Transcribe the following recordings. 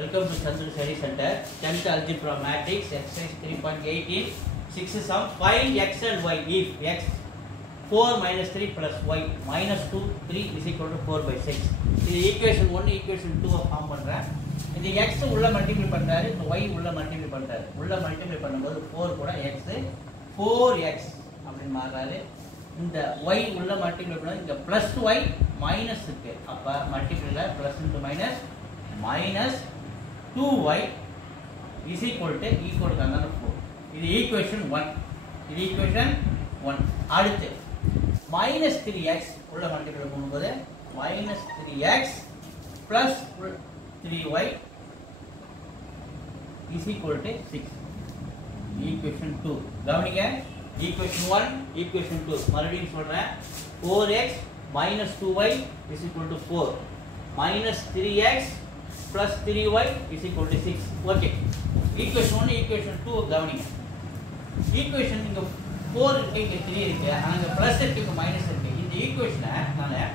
Welcome to Chandru Study Center. 10th Algebra Matrix, exercise 3.18. 6 sum. Find x and y if x 4 minus 3 plus y minus 2, 3 is equal to 4 by 6. This equation 1, equation 2 form பண்றேன். இந்த x உள்ள multiply பண்றாரு, இந்த y உள்ள multiply பண்றாரு. உள்ள multiply பண்ணும்போது 4 கூட x 4x அப்படினு மாறாரு. இந்த y உள்ள மல்டிப்ளை பண்ணா இங்க plus y minus இருக்கு. அப்ப மல்டிப்ளைல plus into minus minus 2y is equal to காரணம் 4. இது equation 1. இது equation 1. அடுத்து minus 3x உள்ள மல்டிப்ளை பண்ணும்போது minus 3x plus 3y is equal to 6. Equation 2. கவனிங்க. Equation 1, equation 2. மறுபடியும் சொல்றேன். 4x minus 2y is equal to 4. Minus 3x plus 3y is equal to 6. Okay. Equation 1, equation 2 கவனிங்க. Equation இங்க 4 இருக்கு, இங்க 3 இருக்கு. ஆனா இங்க plus இருக்கு, இங்க minus இருக்கு. இந்த equation-ஐ நான்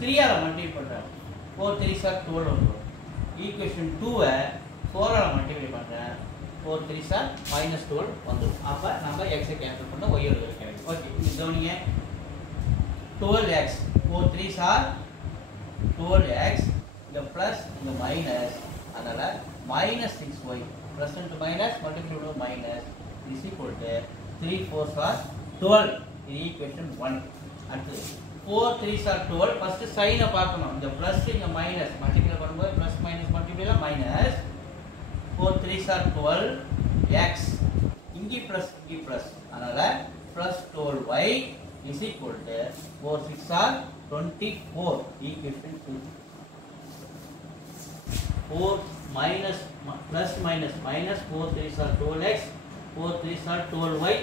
3 ஆல மல்டிப்ளை பண்றேன். 4 3s are 12 வரும். Equation 2-ஐ 4 ஆல மல்டிப்ளை பண்றேன். 4 3s are minus 12 வந்துரும். அப்ப நம்ம x-ஐ கேன்சல் பண்ணா y ஓட கிடைக்கும். ஓகே. இது கவனிங்க. 12x 4 3s are 12x the plus the minus அதனால minus 6y plus into minus multiply with minus is equal to 3 4s are 12. இது equation 1. அடுத்து 4 3s are 12. first sign பார்க்கணும். இந்த plus இங்க minus multiply பண்ணும்போது plus minus multiply minus 4 3s are 12 x இங்க plus அதனால plus 12y is equal to 4 6 are 24. equation 2. 4 minus plus minus minus 4 3s are 12x 4 3s are 12y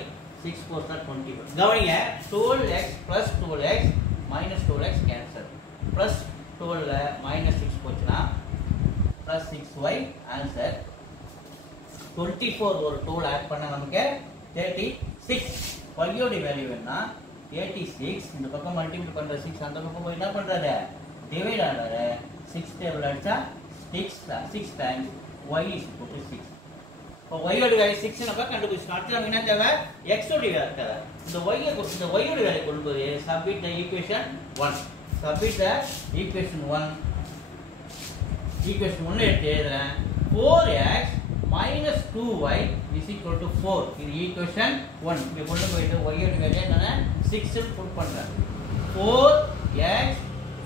6 4s are 21. கவனிங்க. 12x plus 12x minus 12x cancel. plus 12 minus 6 போச்சுனா plus 6y answer 24 ஒரு 12 add பண்ணா நமக்கு 36. y ஓட value என்ன 86. இந்த பக்கம் multiply பண்ற 6 அந்த பக்கம் போய் என்ன பண்றாரு டிவைட் ஆறாரு. 6 டேபிள் அடிச்சா 6 times y is equal to 6. இப்போ y ஓட வேல்யூ 6 னப்ப கண்டுபிடிச்சு அடுத்து நமக்கு என்ன தேவை x ஓட வேல்யூ தேவை. இந்த y ஓட வேல்யூ கொள்ளும்போது submit the equation 1. submit the equation 1. equation 1 எடுத்து எழுதுறேன். 4x minus 2y is equal to 4. இது equation 1. இங்க கொண்டு போயிட்டு y ஓட வேல்யூ என்னன்னா 6 னு புட் பண்றேன். 4x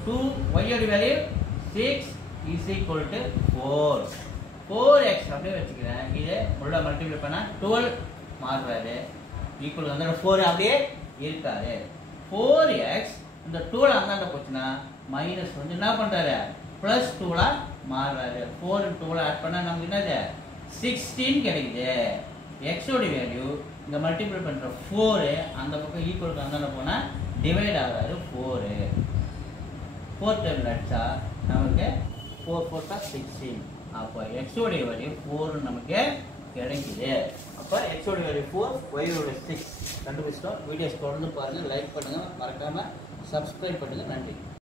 2 y ஓட value 6 is equal to 4. 4x அப்படியே வெச்சுக்கிறேன். இது உள்ள மல்டிப்ளை பண்ணா 12 மாறுறாரு. ஈக்குவல் வந்து 4 அப்படியே இருக்காரு. 4x இந்த 12 அந்தாண்ட போச்சுனா மைனஸ் வந்து என்ன பண்றாரு plus 2 மாறுறாரு. 4 and 2 ஆட் பண்ணா நமக்கு என்னது 16 கிடைக்குது. x ஓட வேல்யூ இந்த மல்டிப்ளை பண்ற 4 அந்த பக்கம் ஈக்குவல் அந்தாண்ட போனா டிவைட் ஆகுறாரு 4. 4 டேபிள் அடிச்சா நமக்கு 4 4 16. அப்ப x ஓட வேல்யூ 4 நமக்கு கிடைக்குது. அப்ப x ஓட வேல்யூ 4 y ஓட 6 கண்டுபிடிச்சிட்டோம். வீடியோஸ் தொடர்ந்து பாருங்க, லைக் பண்ணுங்க, மறக்காம Subscribe பண்ணுங்க. நன்றி.